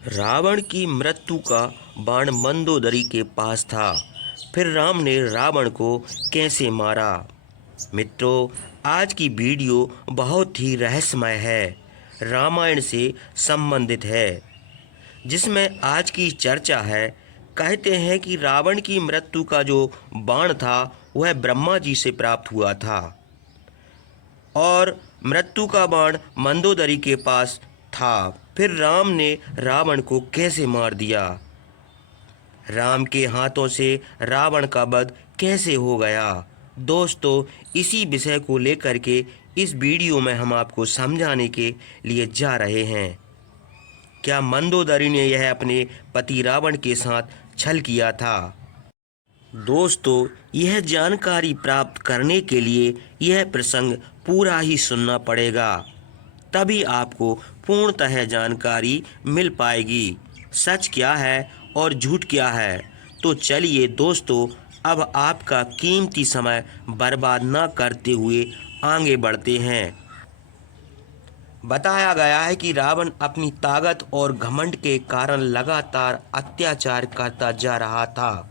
रावण की मृत्यु का बाण मंदोदरी के पास था। फिर राम ने रावण को कैसे मारा? मित्रों, आज की वीडियो बहुत ही रहस्यमय है, रामायण से संबंधित है, जिसमें आज की चर्चा है। कहते हैं कि रावण की मृत्यु का जो बाण था वह ब्रह्मा जी से प्राप्त हुआ था और मृत्यु का बाण मंदोदरी के पास था। फिर राम ने रावण को कैसे मार दिया? राम के हाथों से रावण का वध कैसे हो गया? दोस्तों, इसी विषय को लेकर के इस वीडियो में हम आपको समझाने के लिए जा रहे हैं। क्या मंदोदरी ने यह अपने पति रावण के साथ छल किया था? दोस्तों, यह जानकारी प्राप्त करने के लिए यह प्रसंग पूरा ही सुनना पड़ेगा, तभी आपको पूर्णतः जानकारी मिल पाएगी। सच क्या है और झूठ क्या है? तो चलिए दोस्तों, अब आपका कीमती समय बर्बाद न करते हुए आगे बढ़ते हैं। बताया गया है कि रावण अपनी ताकत और घमंड के कारण लगातार अत्याचार करता जा रहा था।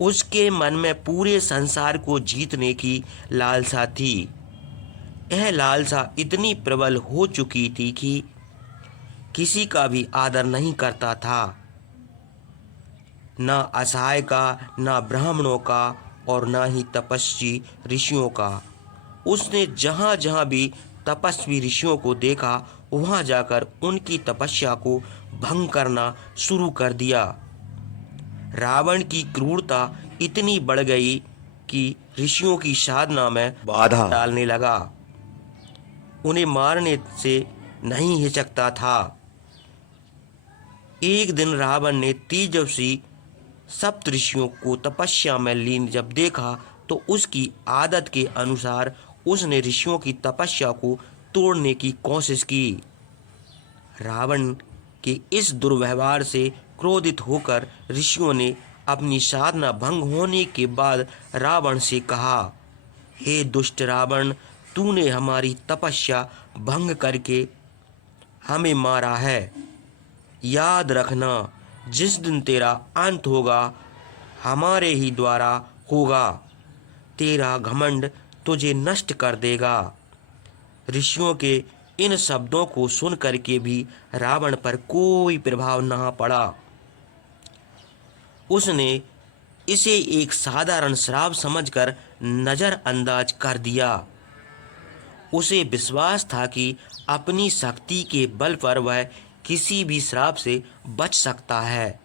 उसके मन में पूरे संसार को जीतने की लालसा थी। यह लालसा इतनी प्रबल हो चुकी थी कि किसी का भी आदर नहीं करता था, न असहाय का, न ब्राह्मणों का और न ही तपस्वी ऋषियों का। उसने जहाँ जहाँ भी तपस्वी ऋषियों को देखा, वहाँ जाकर उनकी तपस्या को भंग करना शुरू कर दिया। रावण की क्रूरता इतनी बढ़ गई कि ऋषियों की साधना में बाधा डालने लगा। उन्हें मारने से नहीं हिचकता था। एक दिन रावण ने तेजस्वी सप्तऋषियों को तपस्या में लीन जब देखा, तो उसकी आदत के अनुसार उसने ऋषियों की तपस्या को तोड़ने की कोशिश की। रावण के इस दुर्व्यवहार से क्रोधित होकर ऋषियों ने अपनी साधना भंग होने के बाद रावण से कहा, हे दुष्ट रावण, तूने हमारी तपस्या भंग करके हमें मारा है। याद रखना, जिस दिन तेरा अंत होगा हमारे ही द्वारा होगा। तेरा घमंड तुझे नष्ट कर देगा। ऋषियों के इन शब्दों को सुन करके भी रावण पर कोई प्रभाव न पड़ा। उसने इसे एक साधारण श्राप समझकर नजरअंदाज कर दिया। उसे विश्वास था कि अपनी शक्ति के बल पर वह किसी भी श्राप से बच सकता है,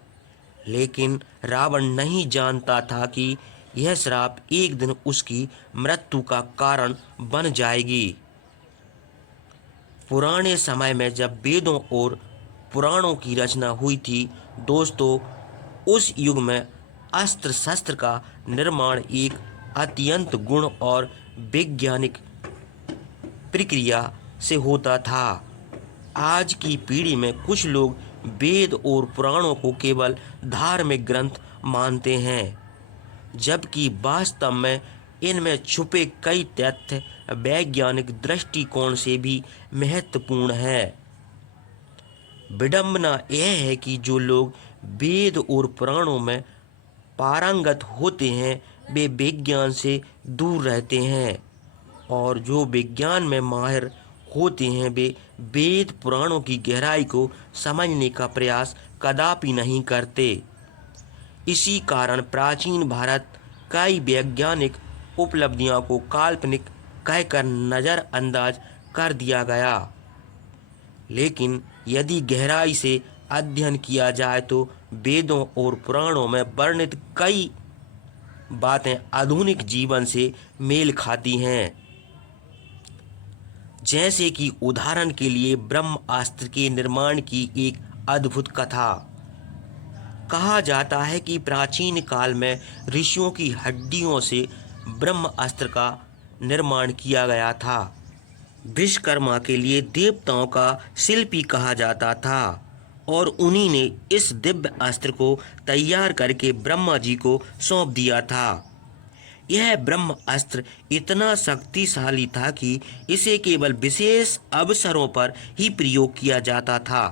लेकिन रावण नहीं जानता था कि यह श्राप एक दिन उसकी मृत्यु का कारण बन जाएगी। पुराने समय में जब वेदों और पुराणों की रचना हुई थी दोस्तों, उस युग में अस्त्र शस्त्र का निर्माण एक अत्यंत गुण और वैज्ञानिक प्रक्रिया से होता था। आज की पीढ़ी में कुछ लोग वेद और पुराणों को केवल धार्मिक ग्रंथ मानते हैं, जबकि वास्तव में इनमें छुपे कई तथ्य वैज्ञानिक दृष्टिकोण से भी महत्वपूर्ण है। विडंबना यह है कि जो लोग वेद और पुराणों में पारंगत होते हैं वे विज्ञान से दूर रहते हैं, और जो विज्ञान में माहिर होते हैं वे वेद पुराणों की गहराई को समझने का प्रयास कदापि नहीं करते। इसी कारण प्राचीन भारत कई वैज्ञानिक उपलब्धियों को काल्पनिक कहकर नज़रअंदाज कर दिया गया, लेकिन यदि गहराई से अध्ययन किया जाए तो वेदों और पुराणों में वर्णित कई बातें आधुनिक जीवन से मेल खाती हैं। जैसे कि उदाहरण के लिए ब्रह्मास्त्र के निर्माण की एक अद्भुत कथा। कहा जाता है कि प्राचीन काल में ऋषियों की हड्डियों से ब्रह्मास्त्र का निर्माण किया गया था। विश्वकर्मा के लिए देवताओं का शिल्पी कहा जाता था, और उन्हीं ने इस दिव्य अस्त्र को तैयार करके ब्रह्मा जी को सौंप दिया था। यह ब्रह्म अस्त्र इतना शक्तिशाली था कि इसे केवल विशेष अवसरों पर ही प्रयोग किया जाता था।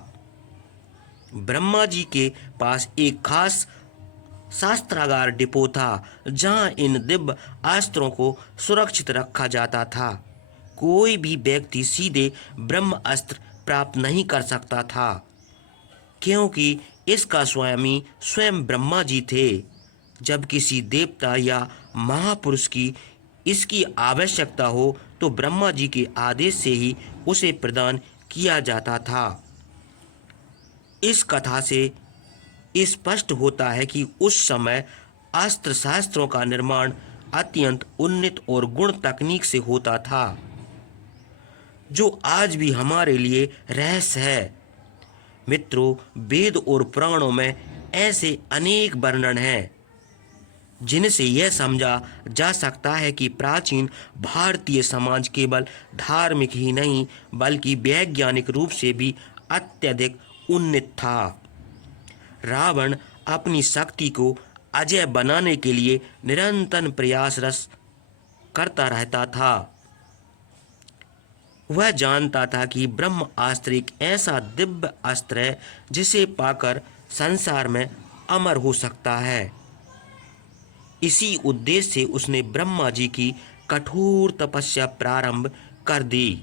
ब्रह्मा जी के पास एक खास शास्त्रागार डिपो था जहां इन दिव्य अस्त्रों को सुरक्षित रखा जाता था। कोई भी व्यक्ति सीधे ब्रह्म अस्त्र प्राप्त नहीं कर सकता था, क्योंकि इसका स्वामी स्वयं ब्रह्मा जी थे। जब किसी देवता या महापुरुष की इसकी आवश्यकता हो तो ब्रह्मा जी के आदेश से ही उसे प्रदान किया जाता था। इस कथा से स्पष्ट होता है कि उस समय अस्त्र शास्त्रों का निर्माण अत्यंत उन्नत और गुण तकनीक से होता था, जो आज भी हमारे लिए रहस्य है। मित्रों, वेद और पुराणों में ऐसे अनेक वर्णन हैं जिनसे यह समझा जा सकता है कि प्राचीन भारतीय समाज केवल धार्मिक ही नहीं बल्कि वैज्ञानिक रूप से भी अत्यधिक उन्नत था। रावण अपनी शक्ति को अजेय बनाने के लिए निरंतर प्रयासरत करता रहता था। वह जानता था कि ब्रह्म अस्त्र एक ऐसा दिव्य अस्त्र है जिसे पाकर संसार में अमर हो सकता है। इसी उद्देश्य से उसने ब्रह्मा जी की कठोर तपस्या प्रारंभ कर दी।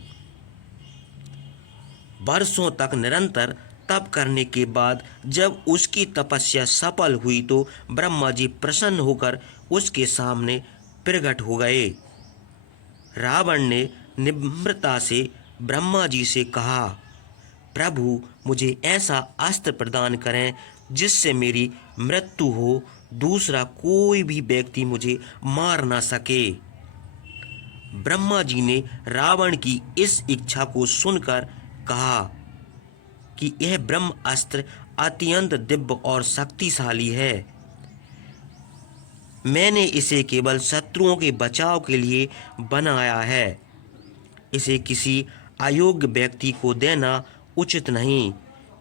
वर्षों तक निरंतर तप करने के बाद जब उसकी तपस्या सफल हुई तो ब्रह्मा जी प्रसन्न होकर उसके सामने प्रकट हो गए। रावण ने निम्रता से ब्रह्मा जी से कहा, प्रभु, मुझे ऐसा अस्त्र प्रदान करें जिससे मेरी मृत्यु हो, दूसरा कोई भी व्यक्ति मुझे मार ना सके। ब्रह्मा जी ने रावण की इस इच्छा को सुनकर कहा कि यह ब्रह्म अस्त्र अत्यंत दिव्य और शक्तिशाली है। मैंने इसे केवल शत्रुओं के बचाव के लिए बनाया है। इसे किसी अयोग्य व्यक्ति को देना उचित नहीं।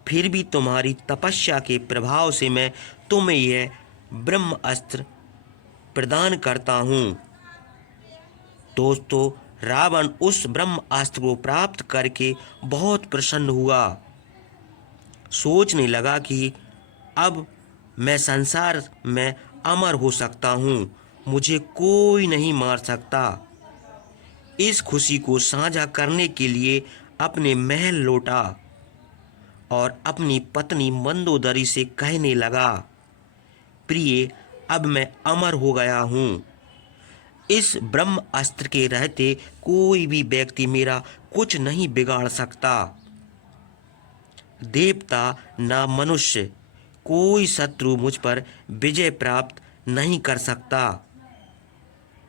फिर भी तुम्हारी तपस्या के प्रभाव से मैं तुम्हें यह ब्रह्म अस्त्र प्रदान करता हूँ। दोस्तों, रावण उस ब्रह्म अस्त्र को प्राप्त करके बहुत प्रसन्न हुआ। सोचने लगा कि अब मैं संसार में अमर हो सकता हूँ, मुझे कोई नहीं मार सकता। इस खुशी को साझा करने के लिए अपने महल लौटा और अपनी पत्नी मंदोदरी से कहने लगा, प्रिय, अब मैं अमर हो गया हूँ। इस ब्रह्म अस्त्र के रहते कोई भी व्यक्ति मेरा कुछ नहीं बिगाड़ सकता। देवता ना मनुष्य, कोई शत्रु मुझ पर विजय प्राप्त नहीं कर सकता।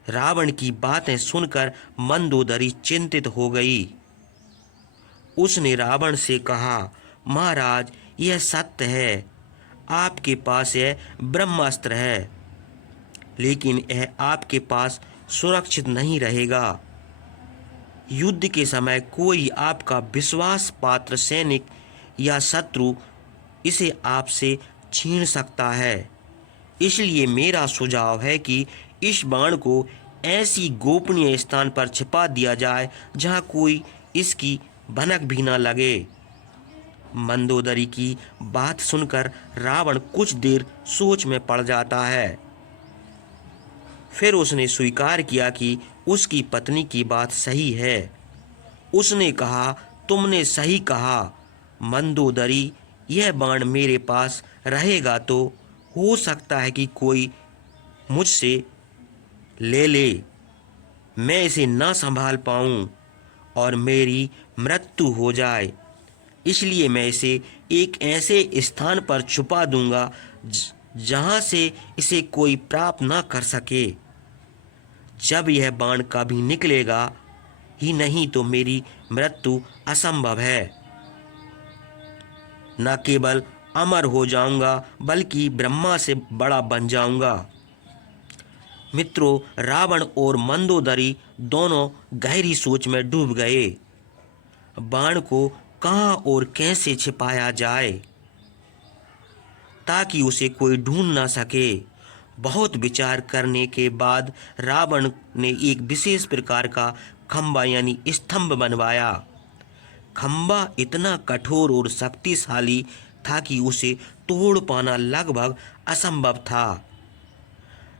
रावण की बातें सुनकर मंदोदरी चिंतित हो गई। उसने रावण से कहा, महाराज, यह सत्य है, आपके पास यह ब्रह्मास्त्र है, लेकिन यह आपके पास सुरक्षित नहीं रहेगा। युद्ध के समय कोई आपका विश्वास पात्र सैनिक या शत्रु इसे आपसे छीन सकता है। इसलिए मेरा सुझाव है कि इस बाण को ऐसी गोपनीय स्थान पर छिपा दिया जाए जहां कोई इसकी भनक भी न लगे। मंदोदरी की बात सुनकर रावण कुछ देर सोच में पड़ जाता है। फिर उसने स्वीकार किया कि उसकी पत्नी की बात सही है। उसने कहा, तुमने सही कहा मंदोदरी, यह बाण मेरे पास रहेगा तो हो सकता है कि कोई मुझसे ले ले, मैं इसे ना संभाल पाऊं और मेरी मृत्यु हो जाए। इसलिए मैं इसे एक ऐसे स्थान पर छुपा दूंगा जहां से इसे कोई प्राप्त ना कर सके। जब यह बाण कभी निकलेगा ही नहीं तो मेरी मृत्यु असंभव है। न केवल अमर हो जाऊंगा बल्कि ब्रह्मा से बड़ा बन जाऊंगा। मित्रों, रावण और मंदोदरी दोनों गहरी सोच में डूब गए। बाण को कहाँ और कैसे छिपाया जाए ताकि उसे कोई ढूंढ ना सके। बहुत विचार करने के बाद रावण ने एक विशेष प्रकार का खंबा यानी स्तंभ बनवाया। खंबा इतना कठोर और शक्तिशाली था कि उसे तोड़ पाना लगभग असंभव था।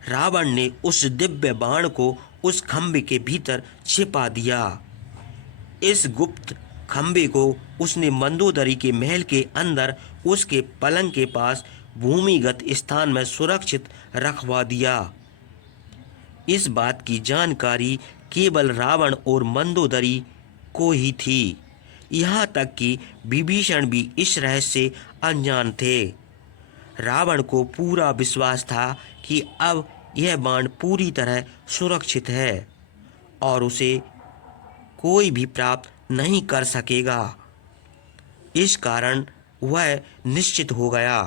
रावण ने उस दिव्य बाण को उस खंभे के भीतर छिपा दिया। इस गुप्त खंभे को उसने मंदोदरी के महल के अंदर उसके पलंग के पास भूमिगत स्थान में सुरक्षित रखवा दिया। इस बात की जानकारी केवल रावण और मंदोदरी को ही थी। यहाँ तक कि विभीषण भी इस रहस्य से अनजान थे। रावण को पूरा विश्वास था कि अब यह बाण पूरी तरह सुरक्षित है और उसे कोई भी प्राप्त नहीं कर सकेगा। इस कारण वह निश्चित हो गया।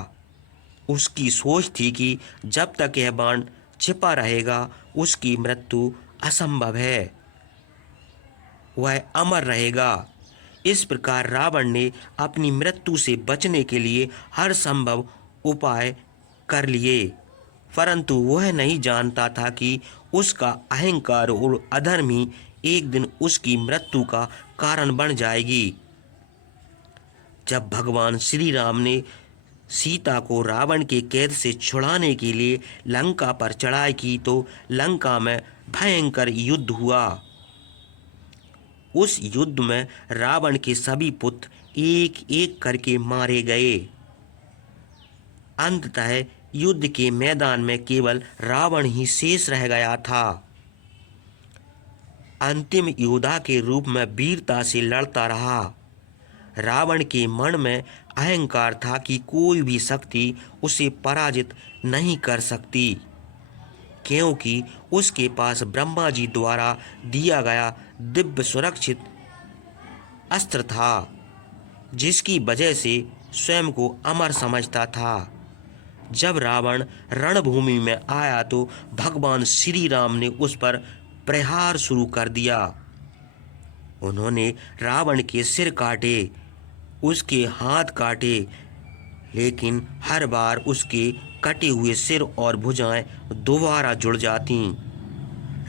उसकी सोच थी कि जब तक यह बाण छिपा रहेगा उसकी मृत्यु असंभव है, वह अमर रहेगा। इस प्रकार रावण ने अपनी मृत्यु से बचने के लिए हर संभव उपाय कर लिए, परंतु वह नहीं जानता था कि उसका अहंकार और अधर्म ही एक दिन उसकी मृत्यु का कारण बन जाएगी। जब भगवान श्री राम ने सीता को रावण के कैद से छुड़ाने के लिए लंका पर चढ़ाई की तो लंका में भयंकर युद्ध हुआ। उस युद्ध में रावण के सभी पुत्र एक एक करके मारे गए। अंततः युद्ध के मैदान में केवल रावण ही शेष रह गया था। अंतिम योद्धा के रूप में वीरता से लड़ता रहा। रावण के मन में अहंकार था कि कोई भी शक्ति उसे पराजित नहीं कर सकती, क्योंकि उसके पास ब्रह्मा जी द्वारा दिया गया दिव्य सुरक्षित अस्त्र था, जिसकी वजह से स्वयं को अमर समझता था। जब रावण रणभूमि में आया तो भगवान श्री राम ने उस पर प्रहार शुरू कर दिया। उन्होंने रावण के सिर काटे, उसके हाथ काटे, लेकिन हर बार उसके कटे हुए सिर और भुजाएं दोबारा जुड़ जाती।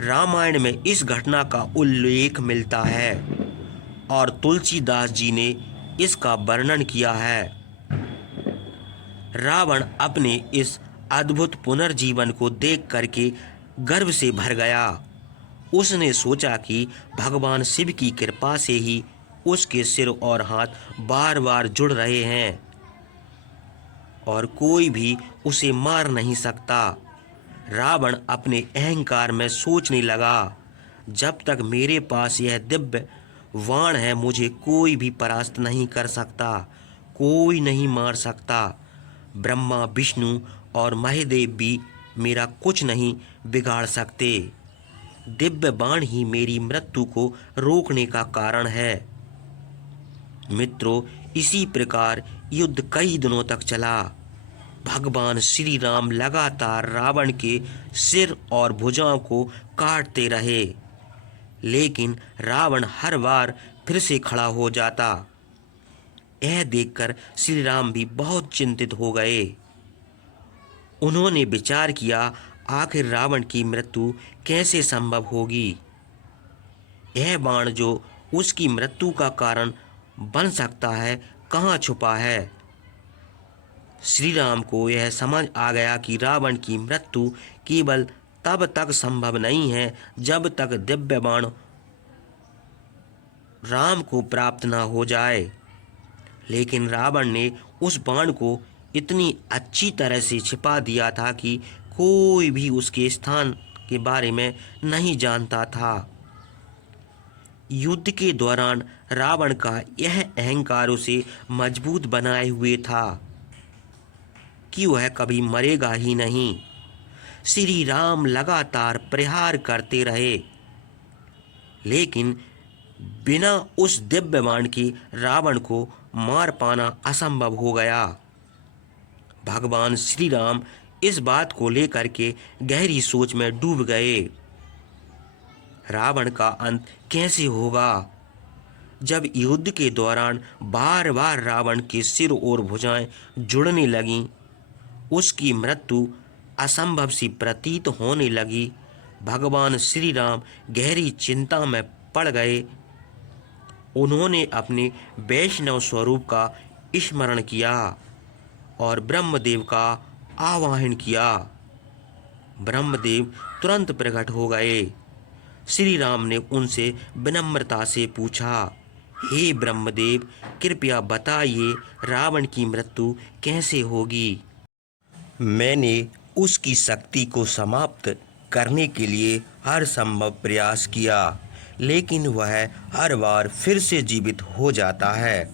रामायण में इस घटना का उल्लेख मिलता है और तुलसीदास जी ने इसका वर्णन किया है। रावण अपने इस अद्भुत पुनर्जीवन को देख करके गर्व से भर गया। उसने सोचा कि भगवान शिव की कृपा से ही उसके सिर और हाथ बार बार जुड़ रहे हैं और कोई भी उसे मार नहीं सकता। रावण अपने अहंकार में सोचने लगा, जब तक मेरे पास यह दिव्य वाण है मुझे कोई भी परास्त नहीं कर सकता, कोई नहीं मार सकता। ब्रह्मा, विष्णु और महादेव भी मेरा कुछ नहीं बिगाड़ सकते। दिव्य बाण ही मेरी मृत्यु को रोकने का कारण है। मित्रों, इसी प्रकार युद्ध कई दिनों तक चला। भगवान श्री राम लगातार रावण के सिर और भुजाओं को काटते रहे, लेकिन रावण हर बार फिर से खड़ा हो जाता। यह देखकर श्री राम भी बहुत चिंतित हो गए। उन्होंने विचार किया, आखिर रावण की मृत्यु कैसे संभव होगी। यह बाण जो उसकी मृत्यु का कारण बन सकता है कहाँ छुपा है। श्री राम को यह समझ आ गया कि रावण की मृत्यु केवल तब तक संभव नहीं है जब तक दिव्य बाण राम को प्राप्त न हो जाए। लेकिन रावण ने उस बाण को इतनी अच्छी तरह से छिपा दिया था कि कोई भी उसके स्थान के बारे में नहीं जानता था। युद्ध के दौरान रावण का यह अहंकार उसे मजबूत बनाए हुए था कि वह कभी मरेगा ही नहीं। श्री राम लगातार प्रहार करते रहे, लेकिन बिना उस दिव्य बाण के रावण को मार पाना असंभव हो गया। भगवान श्री राम इस बात को लेकर के गहरी सोच में डूब गए। रावण का अंत कैसे होगा? जब युद्ध के दौरान बार बार रावण के सिर और भुजाएं जुड़ने लगीं, उसकी मृत्यु असंभव सी प्रतीत होने लगी। भगवान श्री राम गहरी चिंता में पड़ गए। उन्होंने अपने वैष्णव स्वरूप का स्मरण किया और ब्रह्मदेव का आवाहन किया। ब्रह्मदेव तुरंत प्रकट हो गए। श्री राम ने उनसे विनम्रता से पूछा, हे ब्रह्मदेव, कृपया बताइए रावण की मृत्यु कैसे होगी। मैंने उसकी शक्ति को समाप्त करने के लिए हर संभव प्रयास किया, लेकिन वह हर बार फिर से जीवित हो जाता है।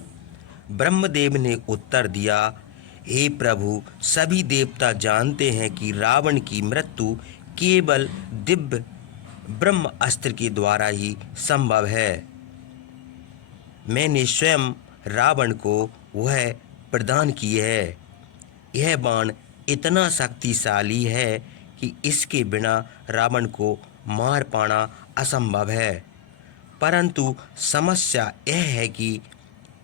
ब्रह्मदेव ने उत्तर दिया, हे प्रभु, सभी देवता जानते हैं कि रावण की मृत्यु केवल दिव्य ब्रह्म अस्त्र के द्वारा ही संभव है। मैंने स्वयं रावण को वह प्रदान की है। यह बाण इतना शक्तिशाली है कि इसके बिना रावण को मार पाना असंभव है। परंतु समस्या यह है कि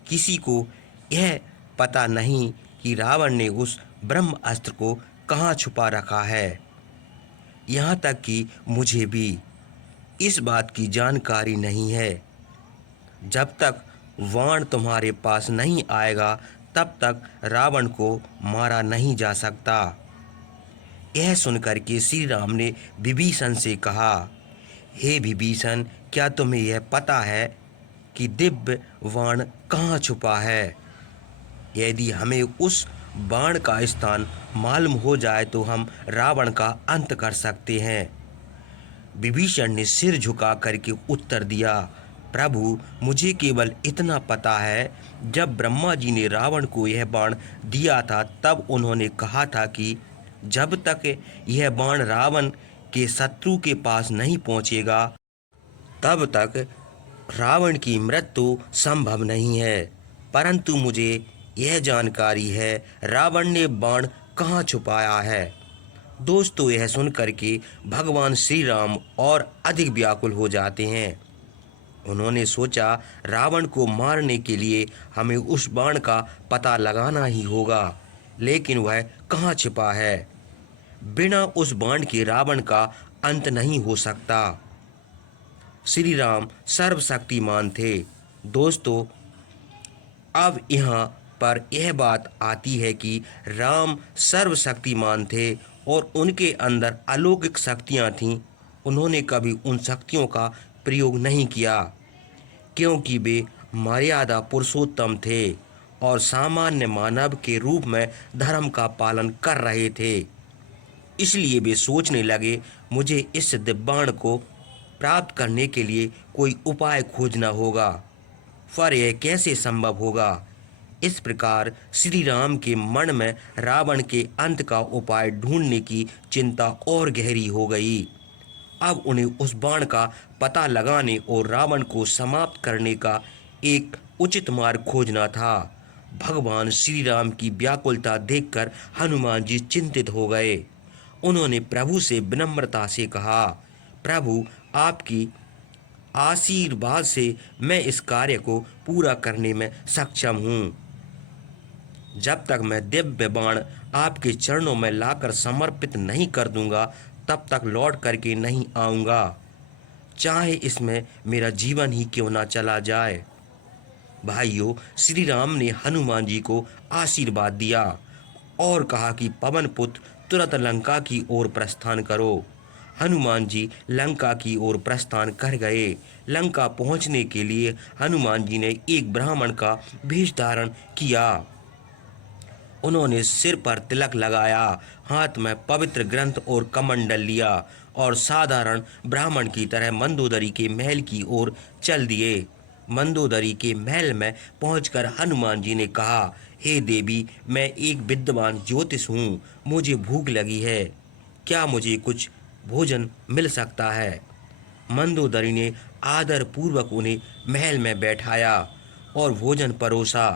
किसी को यह पता नहीं कि रावण ने उस ब्रह्म अस्त्र को कहाँ छुपा रखा है। यहाँ तक कि मुझे भी इस बात की जानकारी नहीं है। जब तक बाण तुम्हारे पास नहीं आएगा तब तक रावण को मारा नहीं जा सकता। यह सुनकर के श्री राम ने विभीषण से कहा, हे विभीषण, क्या तुम्हें यह पता है कि दिव्य बाण कहाँ छुपा है? यदि हमें उस बाण का स्थान मालूम हो जाए तो हम रावण का अंत कर सकते हैं। विभीषण ने सिर झुका करके उत्तर दिया, प्रभु, मुझे केवल इतना पता है, जब ब्रह्मा जी ने रावण को यह बाण दिया था तब उन्होंने कहा था कि जब तक यह बाण रावण के शत्रु के पास नहीं पहुंचेगा तब तक रावण की मृत्यु संभव नहीं है। परंतु मुझे यह जानकारी है रावण ने बाण कहाँ छुपाया है। दोस्तों, यह सुनकर के भगवान श्री राम और अधिक व्याकुल हो जाते हैं। उन्होंने सोचा, रावण को मारने के लिए हमें उस बाण का पता लगाना ही होगा, लेकिन वह कहाँ छिपा है। बिना उस बाण के रावण का अंत नहीं हो सकता। श्री राम सर्वशक्तिमान थे। दोस्तों, अब यहाँ पर यह बात आती है कि राम सर्वशक्तिमान थे और उनके अंदर अलौकिक शक्तियाँ थीं। उन्होंने कभी उन शक्तियों का प्रयोग नहीं किया, क्योंकि वे मर्यादा पुरुषोत्तम थे और सामान्य मानव के रूप में धर्म का पालन कर रहे थे। इसलिए वे सोचने लगे, मुझे इस दिव्यबाण को प्राप्त करने के लिए कोई उपाय खोजना होगा, पर यह कैसे संभव होगा। इस प्रकार श्री राम के मन में रावण के अंत का उपाय ढूंढने की चिंता और गहरी हो गई। अब उन्हें उस बाण का पता लगाने और रावण को समाप्त करने का एक उचित मार्ग खोजना था। भगवान श्री राम की व्याकुलता देखकर हनुमान जी चिंतित हो गए। उन्होंने प्रभु से विनम्रता से कहा, प्रभु, आपकी आशीर्वाद से मैं इस कार्य को पूरा करने में सक्षम हूँ। जब तक मैं दिव्य बाण आपके चरणों में लाकर समर्पित नहीं कर दूंगा तब तक लौट करके नहीं आऊँगा, चाहे इसमें मेरा जीवन ही क्यों ना चला जाए। भाइयों, श्री राम ने हनुमान जी को आशीर्वाद दिया और कहा कि पवन पुत्र, तुरंत लंका की ओर प्रस्थान करो। हनुमान जी लंका की ओर प्रस्थान कर गए। लंका पहुंचने के लिए हनुमान जी ने एक ब्राह्मण का वेश धारण किया। उन्होंने सिर पर तिलक लगाया, हाथ में पवित्र ग्रंथ और कमंडल लिया और साधारण ब्राह्मण की तरह मंदोदरी के महल की ओर चल दिए। मंदोदरी के महल में पहुंचकर हनुमान जी ने कहा, हे देवी, मैं एक विद्वान ज्योतिष हूँ, मुझे भूख लगी है, क्या मुझे कुछ भोजन मिल सकता है। मंदोदरी ने आदर पूर्वक उन्हें महल में बैठाया और भोजन परोसा।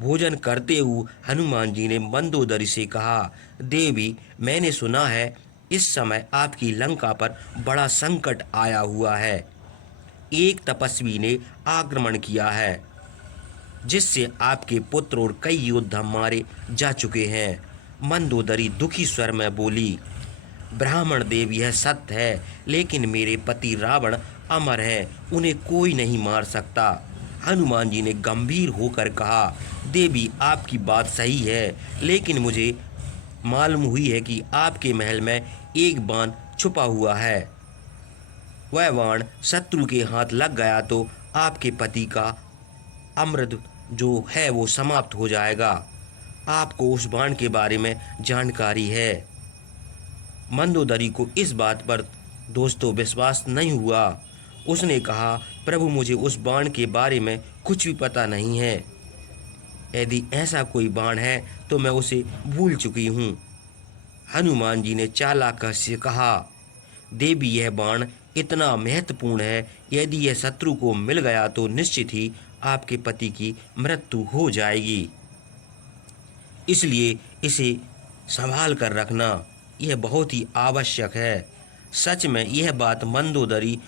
भोजन करते हुए हनुमान जी ने मंदोदरी से कहा, देवी, मैंने सुना है इस समय आपकी लंका पर बड़ा संकट आया हुआ है। एक तपस्वी ने आक्रमण किया है जिससे आपके पुत्र और कई योद्धा मारे जा चुके हैं। मंदोदरी दुखी स्वर में बोली, ब्राह्मण देव, यह सत्य है, लेकिन मेरे पति रावण अमर है, उन्हें कोई नहीं मार सकता। हनुमान जी ने गंभीर होकर कहा, देवी आपकी बात सही है, लेकिन मुझे मालूम हुई है कि आपके महल में एक बाण छुपा हुआ है। वह बाण शत्रु के हाथ लग गया तो आपके पति का अमृत जो है वो समाप्त हो जाएगा। आपको उस बाण के बारे में जानकारी है। मंदोदरी को इस बात पर दोस्तों विश्वास नहीं हुआ। उसने कहा, प्रभु मुझे उस बाण के बारे में कुछ भी पता नहीं है। यदि ऐसा कोई बाण है तो मैं उसे भूल चुकी हूँ। हनुमान जी ने चालाक से कहा, देवी यह बाण इतना महत्वपूर्ण है, यदि यह शत्रु को मिल गया तो निश्चित ही आपके पति की मृत्यु हो जाएगी। इसलिए इसे संभाल कर रखना यह बहुत ही आवश्यक है। सच में यह बात मंदोदरी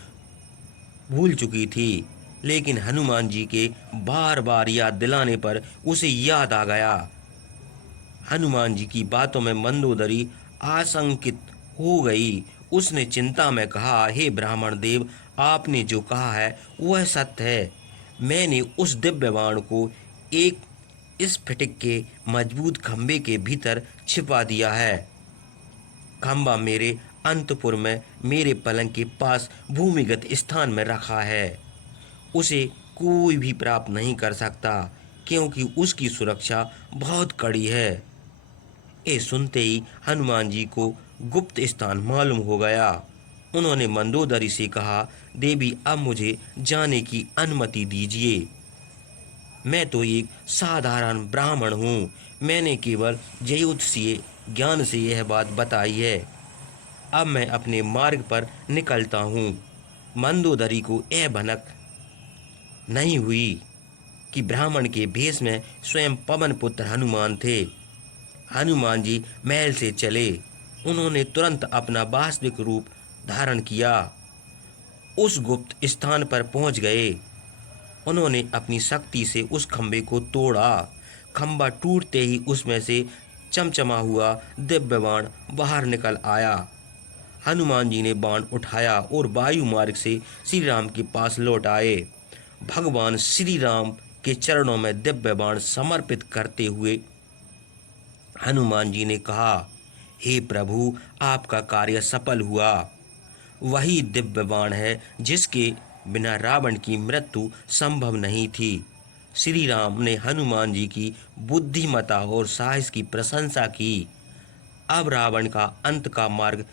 भूल चुकी थी, लेकिन हनुमान जी के बार बार याद दिलाने पर उसे याद आ गया। हनुमान जी की बातों में मंदोदरी आशंकित हो गई। उसने चिंता में कहा, हे ब्राह्मण देव, आपने जो कहा है वह सत्य है। मैंने उस दिव्य बाण को एक स्फटिक के मजबूत खंभे के भीतर छिपा दिया है। खंभा मेरे अंतपुर में मेरे पलंग के पास भूमिगत स्थान में रखा है। उसे कोई भी प्राप्त नहीं कर सकता, क्योंकि उसकी सुरक्षा बहुत कड़ी है। ये सुनते ही हनुमान जी को गुप्त स्थान मालूम हो गया। उन्होंने मंदोदरी से कहा, देवी अब मुझे जाने की अनुमति दीजिए। मैं तो एक साधारण ब्राह्मण हूँ। मैंने केवल ज्योतिषीय ज्ञान से यह बात बताई है। अब मैं अपने मार्ग पर निकलता हूँ। मंदोदरी को यह भनक नहीं हुई कि ब्राह्मण के भेष में स्वयं पवन पुत्र हनुमान थे। हनुमान जी महल से चले। उन्होंने तुरंत अपना वास्तविक रूप धारण किया। उस गुप्त स्थान पर पहुंच गए। उन्होंने अपनी शक्ति से उस खंभे को तोड़ा। खंभा टूटते ही उसमें से चमचमा हुआ दिव्य बाण बाहर निकल आया। हनुमान जी ने बाण उठाया और वायु मार्ग से श्री राम के पास लौट आए। भगवान श्री राम के चरणों में दिव्य बाण समर्पित करते हुए हनुमान जी ने कहा, हे प्रभु, आपका कार्य सफल हुआ। वही दिव्य बाण है जिसके बिना रावण की मृत्यु संभव नहीं थी। श्री राम ने हनुमान जी की बुद्धिमता और साहस की प्रशंसा की। अब रावण का अंत का मार्ग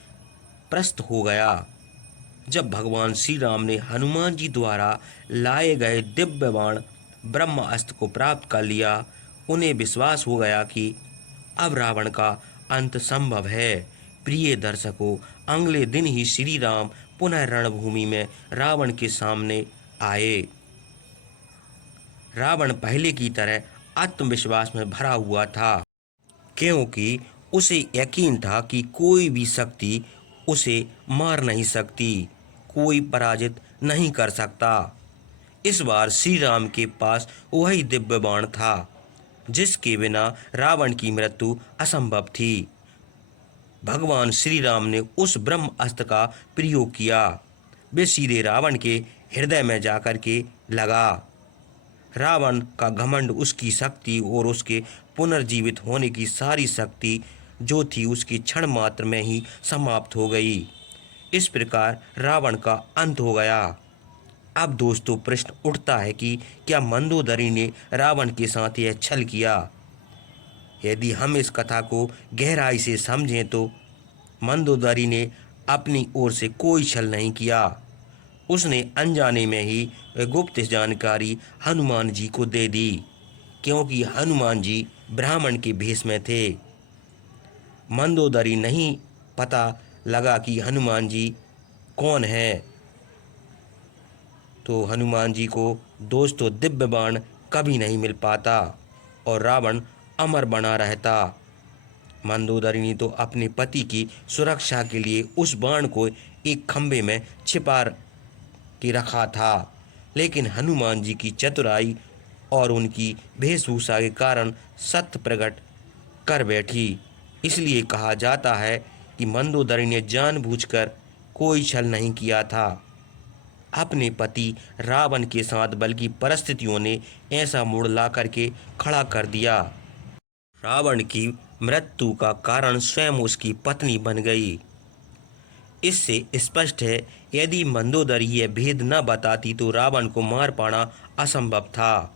प्रशस्त हो गया। जब भगवान श्री राम ने हनुमान जी द्वारा लाए गए दिव्य बाण ब्रह्मास्त्र को प्राप्त कर लिया, उन्हें विश्वास हो गया कि अब रावण का अंत संभव है। प्रिय दर्शकों, अगले दिन ही श्री राम पुनः रणभूमि में रावण के सामने आए। रावण पहले की तरह आत्मविश्वास में भरा हुआ था, क्योंकि उसे यकीन था कि कोई भी शक्ति उसे मार नहीं सकती, कोई पराजित नहीं कर सकता। इस बार श्री राम के पास वही दिव्य बाण था जिसके बिना रावण की मृत्यु असंभव थी। भगवान श्री राम ने उस ब्रह्म अस्त्र का प्रयोग किया। वे सीधे रावण के हृदय में जाकर के लगा। रावण का घमंड, उसकी शक्ति और उसके पुनर्जीवित होने की सारी शक्ति जो थी उसकी क्षण मात्र में ही समाप्त हो गई। इस प्रकार रावण का अंत हो गया। अब दोस्तों प्रश्न उठता है कि क्या मंदोदरी ने रावण के साथ यह छल किया? यदि हम इस कथा को गहराई से समझें तो मंदोदरी ने अपनी ओर से कोई छल नहीं किया। उसने अनजाने में ही गुप्त जानकारी हनुमान जी को दे दी, क्योंकि हनुमान जी ब्राह्मण के भेष में थे। मंदोदरी नहीं पता लगा कि हनुमान जी कौन है, तो हनुमान जी को दोस्तों दिव्य बाण कभी नहीं मिल पाता और रावण अमर बना रहता। मंदोदरी ने तो अपने पति की सुरक्षा के लिए उस बाण को एक खंभे में छिपा के रखा था, लेकिन हनुमान जी की चतुराई और उनकी वेशभूषा के कारण सत्य प्रकट कर बैठी। इसलिए कहा जाता है कि मंदोदरी ने जानबूझकर कोई छल नहीं किया था। अपने पति रावण के साथ, बल्कि परिस्थितियों ने ऐसा मोड़ ला करके खड़ा कर दिया। रावण की मृत्यु का कारण स्वयं उसकी पत्नी बन गई। इससे स्पष्ट है, यदि मंदोदरी यह भेद न बताती तो रावण को मार पाना असंभव था।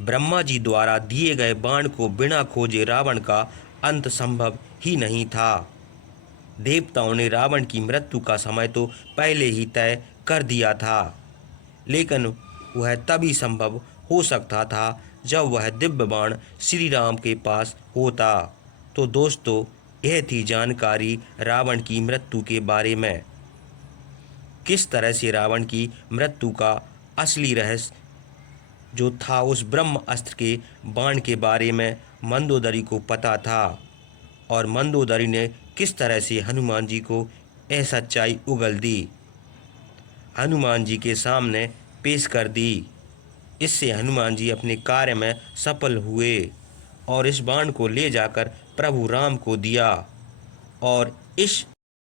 ब्रह्मा जी द्वारा दिए गए बाण को बिना खोजे रावण का अंत संभव ही नहीं था। देवताओं ने रावण की मृत्यु का समय तो पहले ही तय कर दिया था, लेकिन वह तभी संभव हो सकता था जब वह दिव्य बाण श्री राम के पास होता। तो दोस्तों, यह थी जानकारी रावण की मृत्यु के बारे में। किस तरह से रावण की मृत्यु का असली रहस्य जो था, उस ब्रह्म अस्त्र के बाण के बारे में मंदोदरी को पता था, और मंदोदरी ने किस तरह से हनुमान जी को यह सच्चाई उगल दी, हनुमान जी के सामने पेश कर दी। इससे हनुमान जी अपने कार्य में सफल हुए और इस बाण को ले जाकर प्रभु राम को दिया, और इस